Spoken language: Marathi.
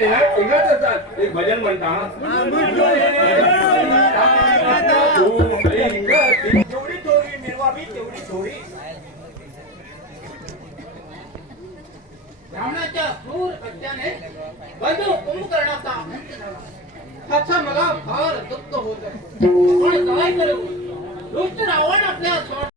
एक भजन म्हणता जेवढी थोडी मिरवावी तेवढी थोडी ब्राह्मणाच्या क्रूर हत्याने बंधू कुंभकर्णाचा त्याचा मला फार दुःख होत आहे. पण काय करू दुष्ट रावण आपल्या